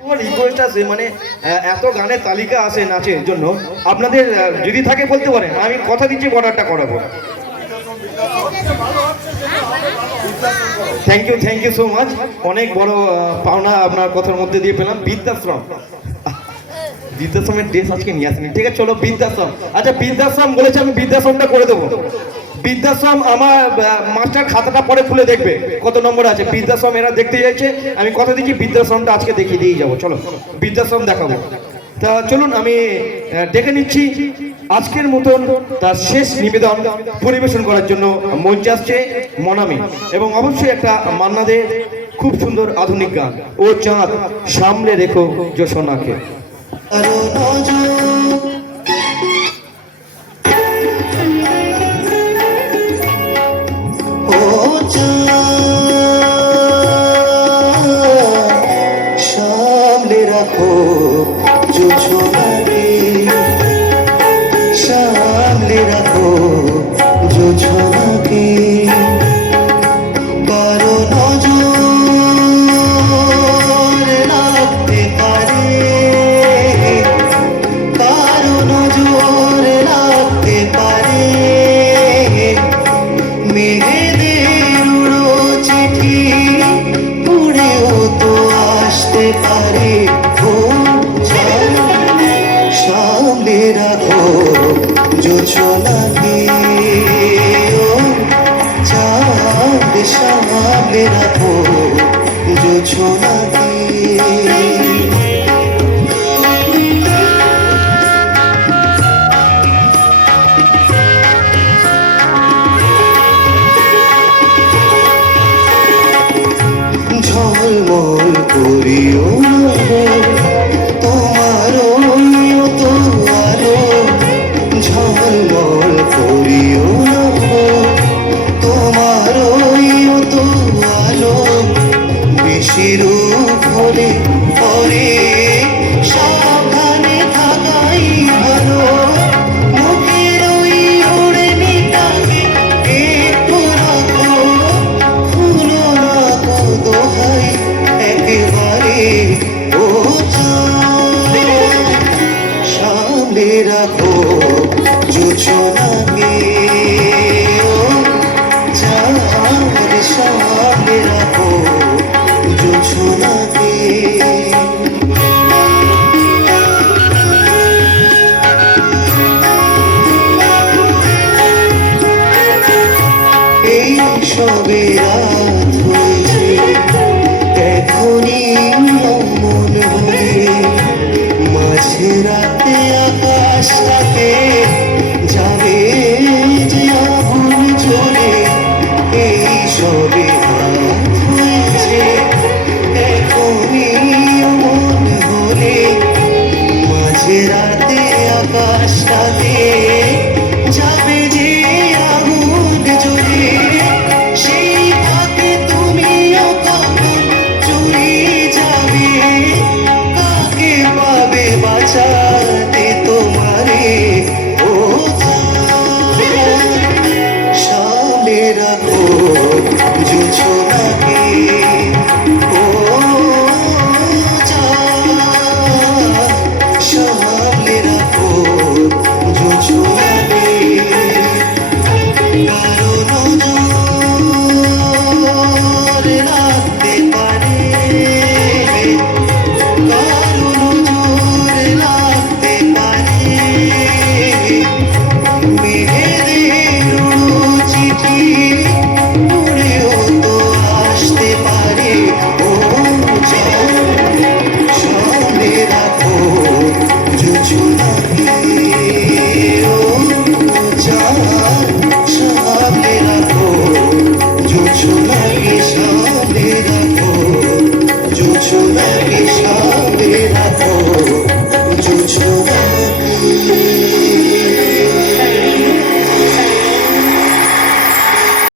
তোমার রিকোয়েস্ট আছে মানে এত গানের তালিকা আছে নাচের জন্য, আপনাদের যদি থাকে বলতে পারেন, আমি কথা দিচ্ছি অর্ডারটা করাবো। Thank you so much. অনেক বড় পাওনা আপনার কথার মধ্যে দিয়ে পেলাম। বৃদ্ধাশ্রমের ড্রেস আজকে নিয়ে আসেনি, ঠিক আছে চলো বৃদ্ধাশ্রম। আচ্ছা বৃদ্ধাশ্রম বলেছে, আমি বৃদ্ধাশ্রমটা করে দেবো। বৃদ্ধাশ্রম আমার মাস্টার খাতাটা পরে খুলে দেখবে কত নম্বর আছে। বৃদ্ধাশ্রম এরা দেখতে যাচ্ছে, আমি কথা দিচ্ছি বৃদ্ধাশ্রমটা আজকে দেখিয়ে দিয়ে যাবো। চলো বৃদ্ধাশ্রম দেখাবো। তা চলুন আমি ডেকে নিচ্ছি আজকের মতন তার শেষ নিবেদন পরিবেশন করার জন্য মঞ্চে আসছে মনামি, এবং অবশ্যই একটা মান্নাদের খুব সুন্দর আধুনিক গান ও চাঁদ সামনে রেখো জোসনাকে। সামনে রাখো জোছনাকে, সামনে রাখো জোছনাকে, কারো নজর রাখতে পারে, কারো নজর রাখতে পারে, মেঘেদের উড়ো চিঠি উড়েও তো আসতে পারে। সামনে রাখো জোছনাকে, চাঁদ সামনে রাখো জোছনাকে। ঝলমল করিও তোমার তো আলো, ঝলমল করিও তোমার তো আলো, বেশি রূপ হলে